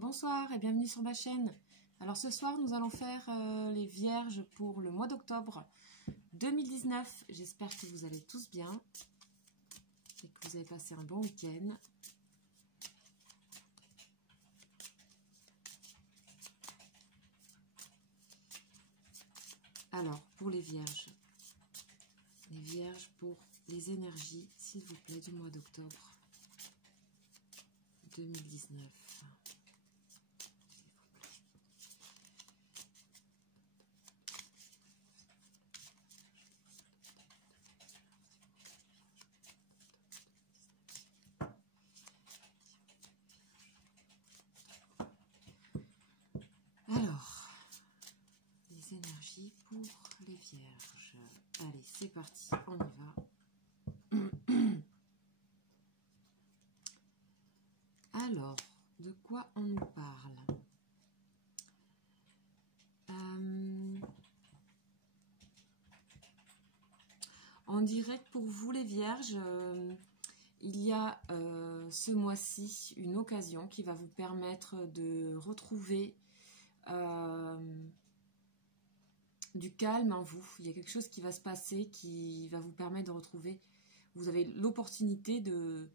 Bonsoir et bienvenue sur ma chaîne. Alors ce soir nous allons faire les vierges pour le mois d'octobre 2019. J'espère que vous allez tous bien et que vous avez passé un bon week-end. Alors pour les vierges pour les énergies s'il vous plaît du mois d'octobre 2019. Alors, les énergies pour les vierges. Allez, c'est parti, on y va. Alors, de quoi on nous parle? On dirait que pour vous les vierges, il y a ce mois-ci une occasion qui va vous permettre de retrouver du calme en vous. Il y a quelque chose qui va se passer qui va vous permettre de retrouver, vous avez l'opportunité de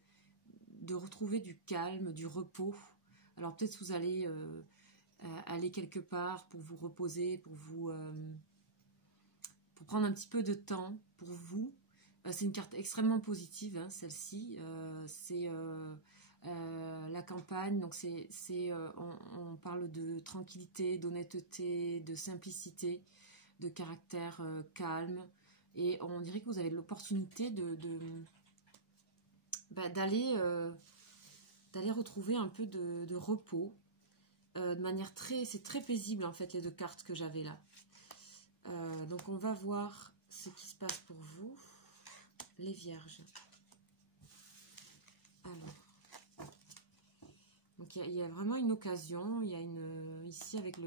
retrouver du calme, du repos. Alors peut-être vous allez aller quelque part pour vous reposer, pour prendre un petit peu de temps pour vous. C'est une carte extrêmement positive, hein, celle-ci. C'est la campagne, donc on parle de tranquillité, d'honnêteté, de simplicité, de caractère calme. Et on dirait que vous avez l'opportunité d'aller retrouver un peu de repos. De manière c'est très paisible en fait les deux cartes que j'avais là. Donc on va voir ce qui se passe pour vous, les vierges. Alors, donc il y a vraiment une occasion, il y a ici avec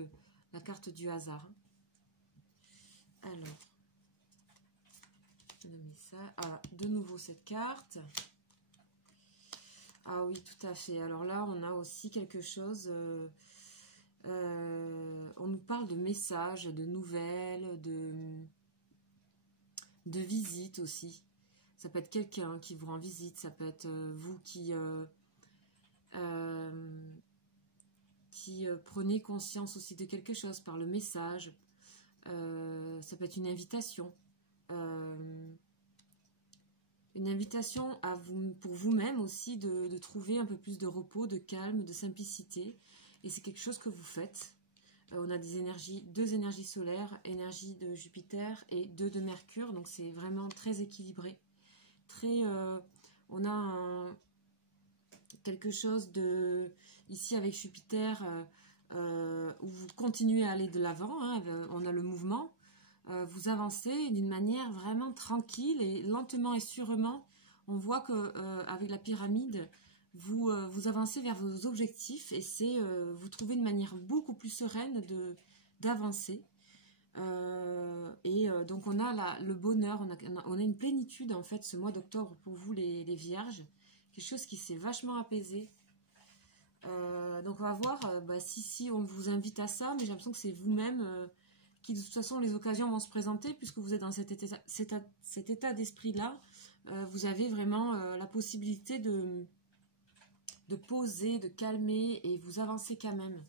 la carte du hasard. Alors, je mets ça. Ah, de nouveau cette carte. Ah oui, tout à fait. Alors là, on a aussi quelque chose. On nous parle de messages, de nouvelles, de visites aussi. Ça peut être quelqu'un qui vous rend visite, ça peut être vous qui prenez conscience aussi de quelque chose par le message. Ça peut être une invitation. Une invitation à vous, pour vous-même aussi de trouver un peu plus de repos, de calme, de simplicité. Et c'est quelque chose que vous faites. On a deux énergies solaires, énergie de Jupiter et deux de Mercure. Donc c'est vraiment très équilibré. On a quelque chose de... Ici avec Jupiter, où vous continuez à aller de l'avant. Hein, on a le mouvement. Vous avancez d'une manière vraiment tranquille et lentement et sûrement. On voit que avec la pyramide, vous avancez vers vos objectifs et vous trouvez une manière beaucoup plus sereine d'avancer. Donc on a le bonheur, on a une plénitude en fait ce mois d'octobre pour vous les vierges, quelque chose qui s'est vachement apaisé. Donc on va voir si on vous invite à ça, mais j'ai l'impression que c'est vous-même qui de toute façon les occasions vont se présenter puisque vous êtes dans cet état d'esprit-là. Vous avez vraiment la possibilité de poser, de calmer et vous avancez quand même.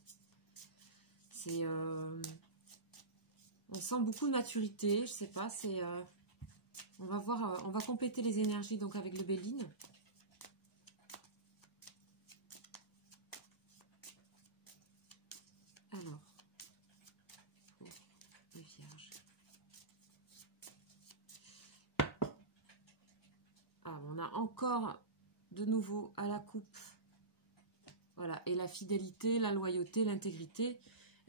On sent beaucoup de maturité, je sais pas, on va voir, on va compléter les énergies donc avec le Béline. Alors, pour les vierges. Ah, on a encore de nouveau à la coupe. Voilà, et la fidélité, la loyauté, l'intégrité.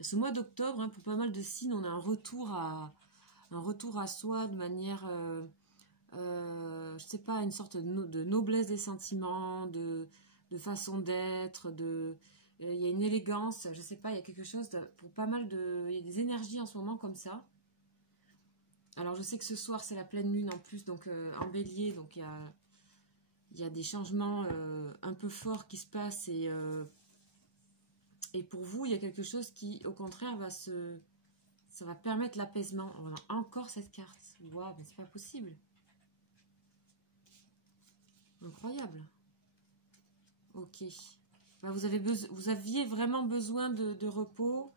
Ce mois d'octobre, hein, pour pas mal de signes, on a un retour à soi de manière, je sais pas, une sorte de noblesse des sentiments, de façon d'être, il y a une élégance, je sais pas, il y a quelque chose pour pas mal il y a des énergies en ce moment comme ça. Alors je sais que ce soir c'est la pleine lune en plus, donc en bélier, donc il y a des changements un peu forts qui se passent et Et pour vous, il y a quelque chose qui, au contraire, ça va permettre l'apaisement. On a encore cette carte. Waouh, mais c'est pas possible. Incroyable. Ok. Bah, vous aviez vraiment besoin de repos.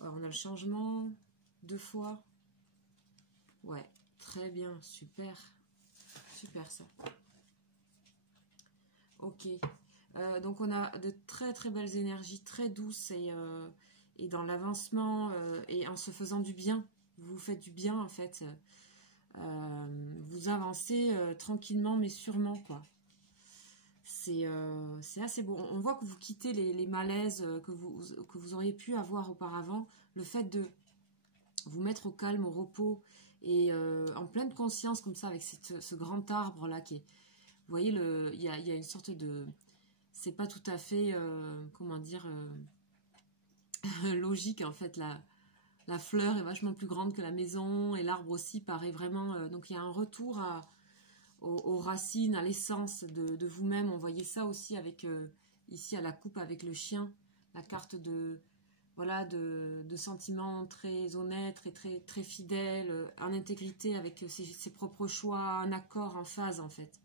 Alors, on a le changement 2 fois. Ouais, très bien, super. Super ça. Ok. Donc on a de très très belles énergies, très douces et dans l'avancement et en se faisant du bien. Vous vous faites du bien en fait. Vous avancez tranquillement mais sûrement quoi. C'est assez beau. On voit que vous quittez les malaises que vous auriez pu avoir auparavant. Le fait de vous mettre au calme, au repos et en pleine conscience comme ça avec ce grand arbre là qui est... Vous voyez, il y a une sorte de... C'est pas tout à fait, comment dire, logique en fait. La fleur est vachement plus grande que la maison et l'arbre aussi paraît vraiment... donc il y a un retour aux racines, à l'essence de vous-même. On voyait ça aussi avec ici à la coupe avec le chien, la carte de... Voilà, de sentiments très honnêtes et très, très fidèles, en intégrité avec ses propres choix, en accord, en phase en fait.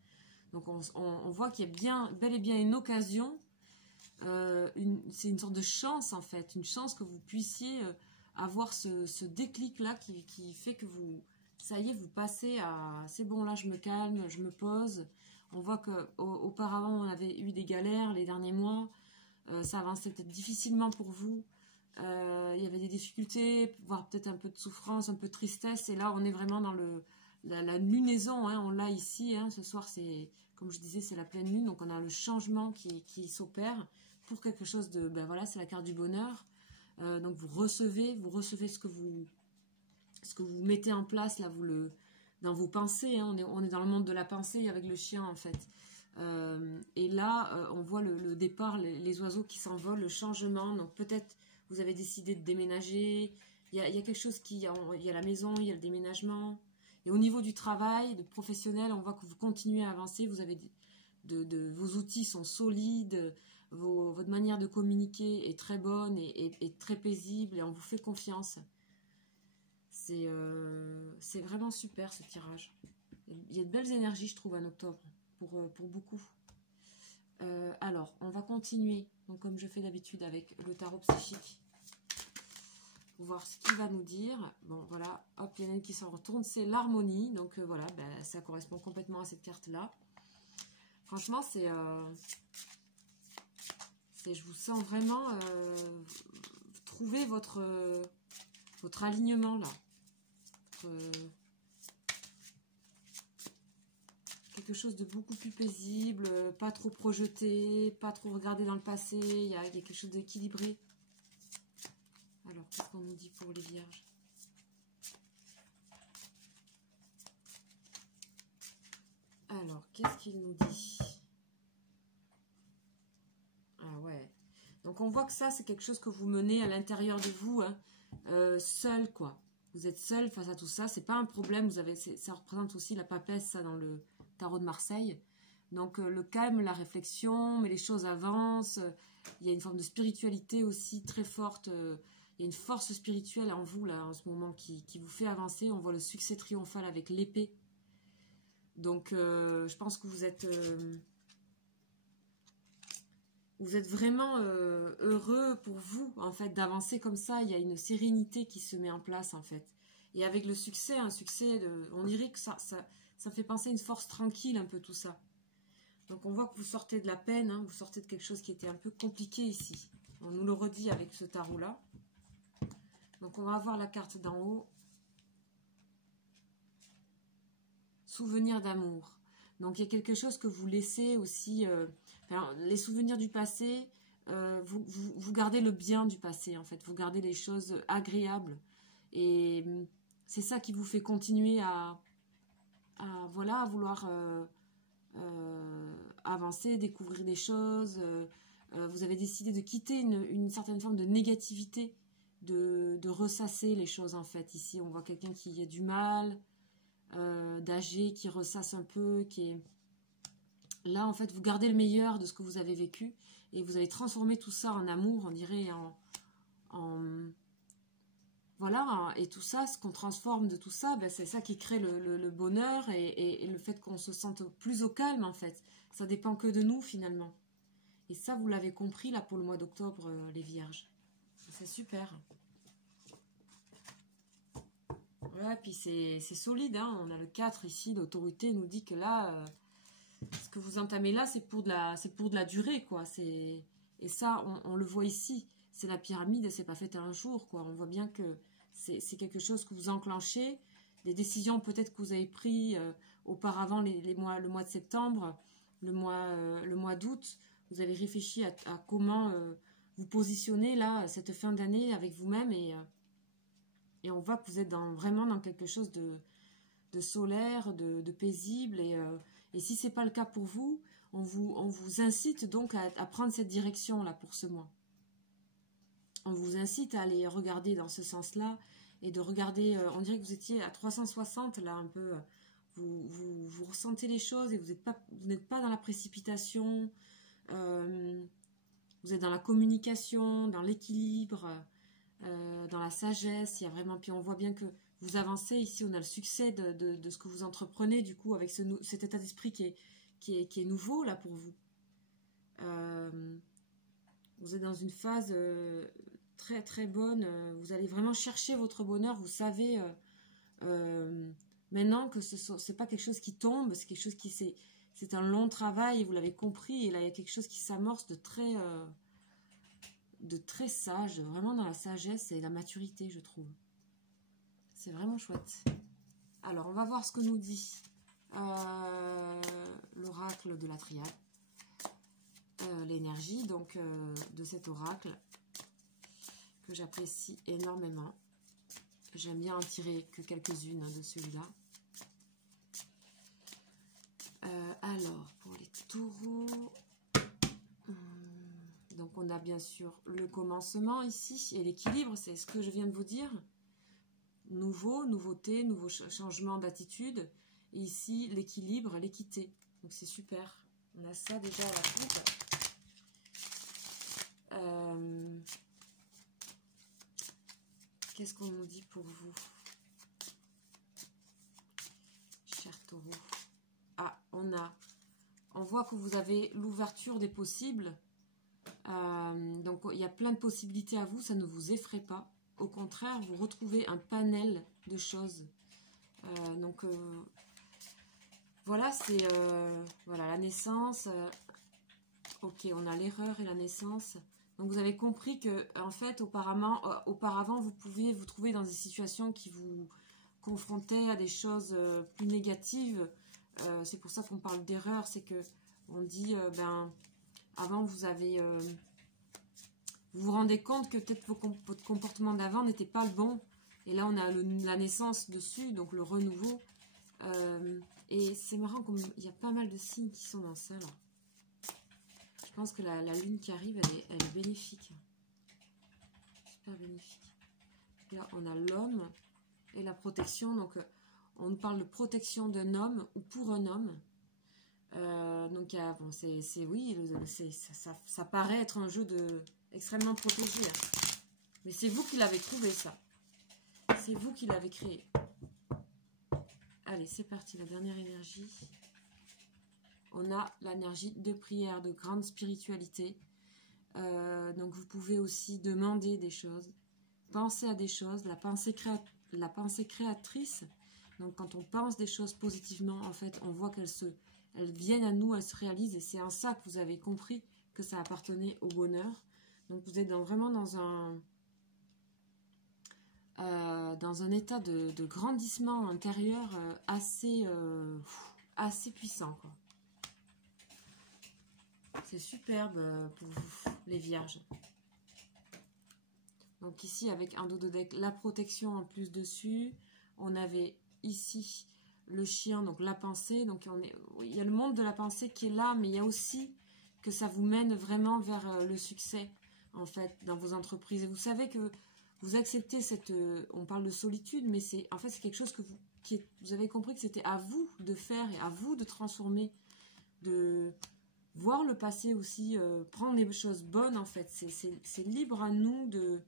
Donc on voit qu'il y a bel et bien une occasion, c'est une sorte de chance en fait, une chance que vous puissiez avoir ce déclic-là qui fait que vous, ça y est, vous passez à c'est bon là je me calme, je me pose. On voit qu'auparavant on avait eu des galères les derniers mois, ça avançait peut-être difficilement pour vous. Il y avait des difficultés, voire peut-être un peu de souffrance, un peu de tristesse, et là on est vraiment dans la lunaison, hein, on l'a ici, hein, ce soir c'est, comme je disais, c'est la pleine lune, donc on a le changement qui s'opère pour quelque chose de, ben voilà, c'est la carte du bonheur, donc vous recevez ce que vous mettez en place, là, dans vos pensées, hein, on est dans le monde de la pensée avec le chien en fait. Et là, on voit le départ, les oiseaux qui s'envolent, le changement, donc peut-être vous avez décidé de déménager, il y a quelque chose il y a la maison, il y a le déménagement. Et au niveau du travail, de professionnel, on voit que vous continuez à avancer, vous avez vos outils sont solides, votre manière de communiquer est très bonne et très paisible et on vous fait confiance. C'est vraiment super ce tirage. Il y a de belles énergies, je trouve, en octobre, pour beaucoup. Alors, on va continuer, donc comme je fais d'habitude avec le tarot psychique, pour voir ce qu'il va nous dire. Bon, voilà, hop, il y en a une qui s'en retourne, c'est l'harmonie, donc voilà, ben, ça correspond complètement à cette carte-là. Franchement, je vous sens vraiment trouver votre alignement, là. Quelque chose de beaucoup plus paisible, pas trop projeté, pas trop regardé dans le passé, il y a quelque chose d'équilibré. Alors, qu'est-ce qu'on nous dit pour les vierges? Alors, qu'est-ce qu'il nous dit? Ah ouais. Donc, on voit que ça, c'est quelque chose que vous menez à l'intérieur de vous, hein, seul, quoi. Vous êtes seul face à tout ça, c'est pas un problème, ça représente aussi la papesse, ça, dans le tarot de Marseille. Donc le calme, la réflexion, mais les choses avancent. Il y a une forme de spiritualité aussi très forte. Il y a une force spirituelle en vous là en ce moment qui vous fait avancer. On voit le succès triomphal avec l'épée. Donc je pense que vous êtes vraiment heureux pour vous en fait d'avancer comme ça. Il y a une sérénité qui se met en place en fait. Et avec le succès, on dirait que ça fait penser à une force tranquille un peu tout ça. Donc on voit que vous sortez de la peine, hein, vous sortez de quelque chose qui était un peu compliqué ici. On nous le redit avec ce tarot-là. Donc on va voir la carte d'en haut. Souvenir d'amour. Donc il y a quelque chose que vous laissez aussi... les souvenirs du passé, vous gardez le bien du passé en fait. Vous gardez les choses agréables. Et c'est ça qui vous fait continuer à vouloir... avancer, découvrir des choses, vous avez décidé de quitter une certaine forme de négativité, de ressasser les choses en fait. Ici on voit quelqu'un qui a du mal, d'âgé, qui ressasse un peu, qui est là, en fait, vous gardez le meilleur de ce que vous avez vécu et vous allez transformer tout ça en amour, on dirait, voilà, et tout ça, ce qu'on transforme de tout ça, ben, c'est ça qui crée le bonheur et le fait qu'on se sente plus au calme, en fait. Ça dépend que de nous, finalement. Et ça, vous l'avez compris, là, pour le mois d'octobre, les vierges. C'est super. Voilà, puis c'est solide, hein. On a le 4 ici, l'autorité nous dit que là, ce que vous entamez là, c'est pour de la durée, quoi. Et ça, on le voit ici. C'est la pyramide et c'est pas fait un jour, quoi. On voit bien que c'est quelque chose que vous enclenchez. Des décisions peut-être que vous avez prises auparavant, le mois de septembre, le mois d'août. Vous avez réfléchi à comment vous positionner là, cette fin d'année avec vous-même et on voit que vous êtes vraiment dans quelque chose de solaire, de paisible et si c'est pas le cas pour vous, on vous incite donc à prendre cette direction là pour ce mois. On vous incite à aller regarder dans ce sens-là et de regarder, on dirait que vous étiez à 360 là un peu, vous ressentez les choses et vous n'êtes pas dans la précipitation, vous êtes dans la communication, dans l'équilibre, dans la sagesse, il y a vraiment, puis on voit bien que vous avancez, ici on a le succès de ce que vous entreprenez du coup avec cet état d'esprit qui est nouveau là pour vous. Vous êtes dans une phase très très bonne, vous allez vraiment chercher votre bonheur, vous savez maintenant que c'est pas quelque chose qui tombe, c'est quelque chose c'est un long travail et vous l'avez compris et là il y a quelque chose qui s'amorce de très sage, vraiment dans la sagesse et la maturité je trouve. C'est vraiment chouette. Alors on va voir ce que nous dit l'oracle de la triade. L'énergie donc de cet oracle que j'apprécie énormément. J'aime bien en tirer que quelques-unes de celui-là. Alors pour les taureaux, donc on a bien sûr le commencement ici et l'équilibre, c'est ce que je viens de vous dire. Nouveauté, nouveau changement d'attitude. Et ici l'équilibre, l'équité. Donc c'est super. On a ça déjà à la coupe. Qu'est-ce qu'on nous dit pour vous, chers taureaux? Ah, on voit que vous avez l'ouverture des possibles. Donc il y a plein de possibilités à vous, ça ne vous effraie pas. Au contraire, vous retrouvez un panel de choses. Voilà, c'est voilà, la naissance. Ok, on a l'erreur et la naissance. Donc vous avez compris que en fait auparavant vous pouviez vous trouver dans des situations qui vous confrontaient à des choses plus négatives. C'est pour ça qu'on parle d'erreur, c'est que on dit avant vous avez vous vous rendez compte que peut-être votre comportement d'avant n'était pas le bon et là on a la naissance dessus, donc le renouveau et c'est marrant comme il y a pas mal de signes qui sont dans ça là. Je pense que la lune qui arrive, elle est bénéfique. Super bénéfique. Là, on a l'homme et la protection. Donc, on nous parle de protection d'un homme ou pour un homme. Donc, bon, ça paraît être un jeu extrêmement protégé. Hein. Mais c'est vous qui l'avez trouvé, ça. C'est vous qui l'avez créé. Allez, c'est parti, la dernière énergie. On a l'énergie de prière, de grande spiritualité. Donc vous pouvez aussi demander des choses, penser à des choses, la pensée créatrice. Donc quand on pense des choses positivement, en fait, on voit elles viennent à nous, elles se réalisent. Et c'est en ça que vous avez compris que ça appartenait au bonheur. Donc vous êtes vraiment dans un état de grandissement intérieur assez puissant, quoi. C'est superbe pour vous, les vierges. Donc ici, avec un dos de deck, la protection en plus dessus. On avait ici le chien, donc la pensée. Donc il y a le monde de la pensée qui est là, mais il y a aussi que ça vous mène vraiment vers le succès, en fait, dans vos entreprises. Et vous savez que vous acceptez on parle de solitude, mais c'est quelque chose que vous avez compris que c'était à vous de faire et à vous de transformer. de voir le passé aussi, prendre les choses bonnes en fait. C'est libre à nous de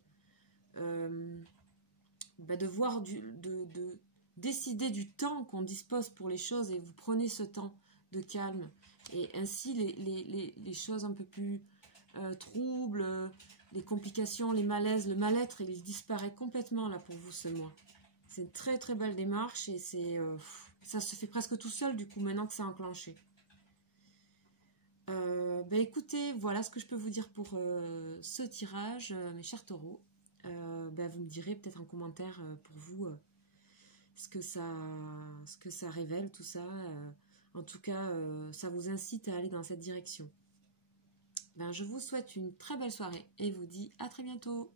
voir, de décider du temps qu'on dispose pour les choses, et vous prenez ce temps de calme. Et ainsi, les choses un peu plus troubles, les complications, les malaises, le mal-être, il disparaît complètement là pour vous ce mois. C'est une très très belle démarche, et ça se fait presque tout seul du coup maintenant que c'est enclenché. Écoutez, voilà ce que je peux vous dire pour ce tirage, mes chers taureaux. Vous me direz peut-être en commentaire pour vous ce que ça révèle, tout ça. En tout cas, ça vous incite à aller dans cette direction. Je vous souhaite une très belle soirée et vous dis à très bientôt.